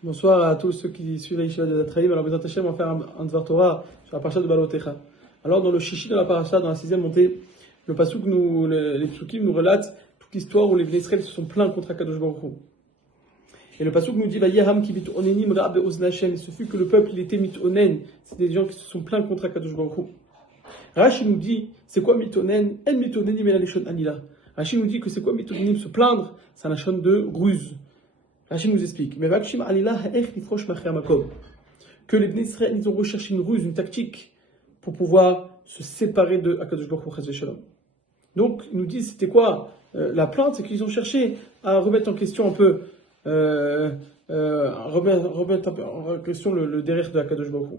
Bonsoir à tous ceux qui suivent la Yeshiva de Natraïm. Alors, Bezat Hashem, on va faire un Dvar Torah sur la paracha de Balotecha. Alors, dans le Shishi de la paracha, dans la 6e montée, le pasuk les psukim nous relatent toute l'histoire où les Bnei Israël se sont plaints contre Akadosh Baruch Hu. Et le pasuk nous dit, Vayeham ki mitonenim ra be'ozna Hashem. Ce fut que le peuple, il était mitonen. C'est des gens qui se sont plaints contre Akadosh Baruch Hu. Rashi nous dit, c'est quoi mitonen? En mitonenim el lishon anila. Rashi nous dit que c'est quoi mitonenim? Se plaindre, c'est un lachon de ruse. Rashi nous explique, que les Bnei Israël, ils ont recherché une ruse, une tactique, pour pouvoir se séparer de Akadosh Baruch Hu. Donc, ils nous disent, c'était quoi la plainte? C'est qu'ils ont cherché à remettre en question un peu, remettre un peu en question le derrière de Akadosh Baruch Hu.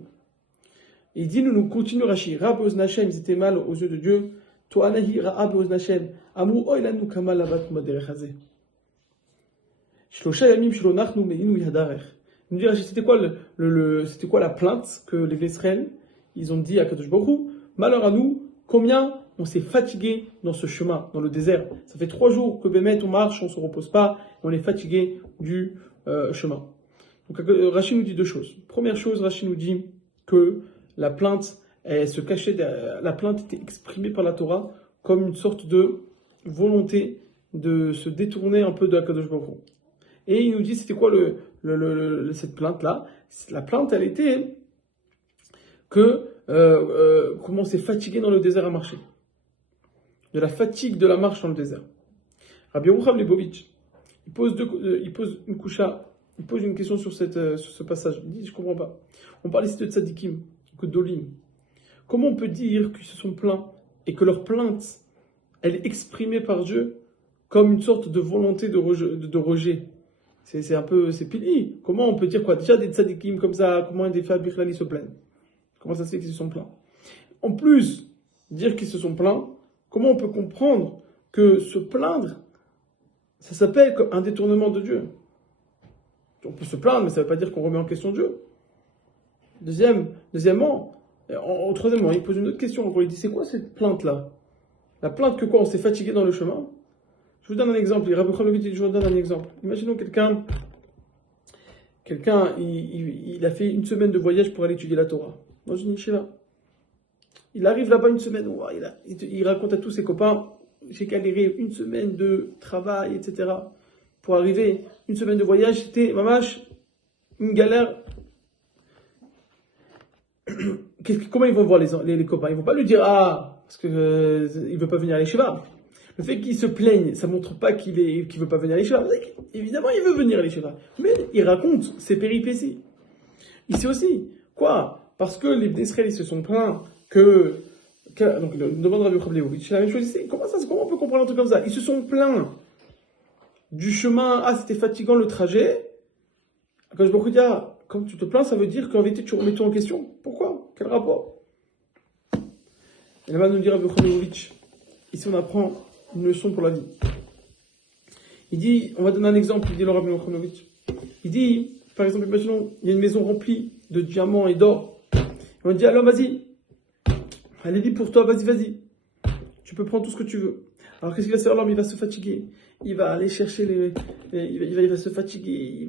Et il dit, nous continuons Rashi, Rab Ozna Hashem, ils étaient mal aux yeux de Dieu, To'anahi Ra'ab Ozna Hashem, Amru Oilanu Kamal Labat Maderech Hazeh. C'était quoi c'était quoi la plainte que les Israël ils ont dit à Kadosh Baruch Hu? Malheur à nous, combien on s'est fatigué dans ce chemin, dans le désert. Ça fait 3 jours que Bémet on marche, on se repose pas, on est fatigué du chemin. Donc Rashi nous dit 2 choses. Première chose, Rashi nous dit que la plainte, elle se cachait, la plainte était exprimée par la Torah comme une sorte de volonté de se détourner un peu de Kadosh Baruch Hu. Et il nous dit, c'était quoi cette plainte-là? La plainte, elle était que comment on s'est fatigué dans le désert à marcher. De la fatigue de la marche dans le désert. Rabbi Yerucham Lebovitch, il pose une question sur ce passage. Il dit, je ne comprends pas. On parle ici de tzadikim, que d'olim. Comment on peut dire qu'ils se sont plaints et que leur plainte, elle est exprimée par Dieu comme une sorte de volonté de rejet? C'est pili. Comment on peut dire quoi? Déjà des tzadikim comme ça, comment des femmes bichlali se plaignent? Comment ça se fait qu'ils se sont plaints? En plus, dire qu'ils se sont plaints, comment on peut comprendre que se plaindre, ça s'appelle un détournement de Dieu? On peut se plaindre, mais ça ne veut pas dire qu'on remet en question Dieu. Deuxièmement, troisièmement, il pose une autre question. Il dit, c'est quoi cette plainte-là? La plainte que quoi? On s'est fatigué dans le chemin? Je vous donne un exemple. Je vous donne un exemple. Imaginons quelqu'un, il a fait 1 semaine de voyage pour aller étudier la Torah dans une yeshiva. Il arrive là-bas 1 semaine. Il raconte à tous ses copains, j'ai galéré 1 semaine de travail, etc. Pour arriver 1 semaine de voyage, c'était mamash, une galère. Comment ils vont voir les copains? Ils vont pas lui dire parce que il veut pas venir à l'yeshiva. Le fait qu'il se plaigne, ça montre pas qu'il veut pas venir à l'Yeshiva. Évidemment, il veut venir à l'Yeshiva. Mais il raconte ses péripéties. Ici aussi. Quoi? Parce que les Bnei Israël se sont plaints donc, il demande Rabbi Yerucham Lebovitch, c'est la même chose ici. Comment on peut comprendre un truc comme ça? Ils se sont plaints du chemin. C'était fatigant le trajet. Quand je me dis, quand tu te plains, ça veut dire qu'en vérité, tu remets tout en question. Pourquoi? Quel rapport? Et là-bas, nous dit Rabbi Yerucham Lebovitch. Ici, on apprend une leçon pour la vie. Il dit, on va donner un exemple, il dit le Rabbi Yerucham Lebovitch. Il dit, par exemple, imaginons, il y a une maison remplie de diamants et d'or. On dit, alors vas-y, elle est libre pour toi, vas-y. Tu peux prendre tout ce que tu veux. Alors qu'est-ce qu'il va faire? L'homme, il va se fatiguer. Il va aller chercher il va se fatiguer.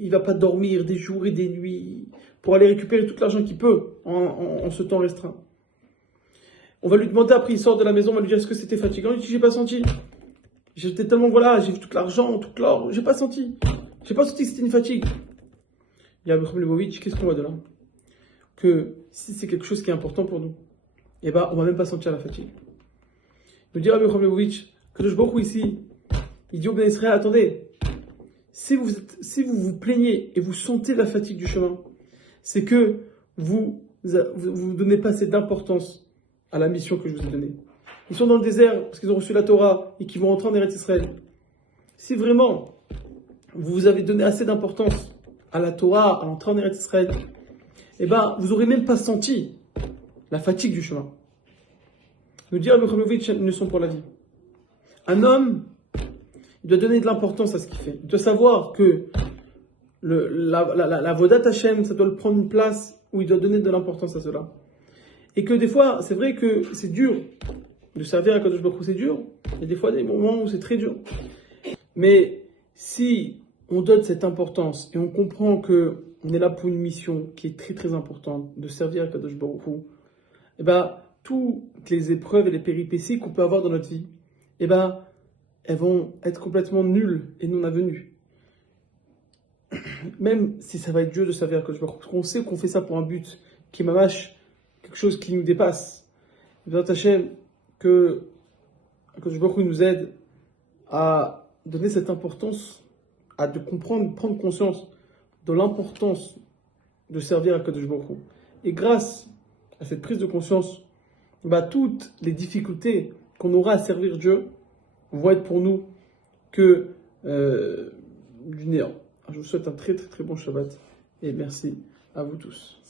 Il va pas dormir des jours et des nuits pour aller récupérer tout l'argent qu'il peut en ce temps restreint. On va lui demander, après il sort de la maison, on va lui dire, est-ce que c'était fatigant? Il dit, j'ai pas senti. J'étais tellement, j'ai vu tout l'argent, tout l'or, j'ai pas senti. J'ai pas senti que c'était une fatigue. Il y a Rabbi Yerucham Lebovitch, qu'est-ce qu'on voit de là? Que si c'est quelque chose qui est important pour nous, on va même pas sentir la fatigue. Nous dit Rabbi Yerucham Lebovitch, que le Baruch Hu ici, il dit au Bnei Israël, attendez, si vous vous plaignez et vous sentez la fatigue du chemin, c'est que vous donnez pas assez d'importance à la mission que je vous ai donnée. Ils sont dans le désert parce qu'ils ont reçu la Torah et qu'ils vont rentrer en Eretz Israël. Si vraiment vous avez donné assez d'importance à la Torah, à l'entrée en Eretz Israël, vous n'aurez même pas senti la fatigue du chemin. Nous dit Rabbi Yerucham Lebovitch une leçon pour la vie. Un homme, il doit donner de l'importance à ce qu'il fait. Il doit savoir que la Vodat Hashem, ça doit le prendre une place où il doit donner de l'importance à cela. Et que des fois, c'est vrai que c'est dur de servir à Kadosh Baruch Hu, c'est dur. Il y a des fois des moments où c'est très dur. Mais si on donne cette importance et on comprend que on est là pour une mission qui est très très importante, de servir à Kadosh Baruch Hu, et ben, toutes les épreuves et les péripéties qu'on peut avoir dans notre vie, et ben, elles vont être complètement nulles et non avenues. Même si ça va être dur de servir à Kadosh Baruch Hu, parce qu'on sait qu'on fait ça pour un but qui est mamash, quelque chose qui nous dépasse. Bien Hachem, que Kadosh Baruch Hu nous aide à donner cette importance, à de comprendre, prendre conscience de l'importance de servir à Kadosh Baruch Hu. Et grâce à cette prise de conscience, bah, toutes les difficultés qu'on aura à servir Dieu vont être pour nous que du néant. Je vous souhaite un très très très bon Shabbat et merci à vous tous.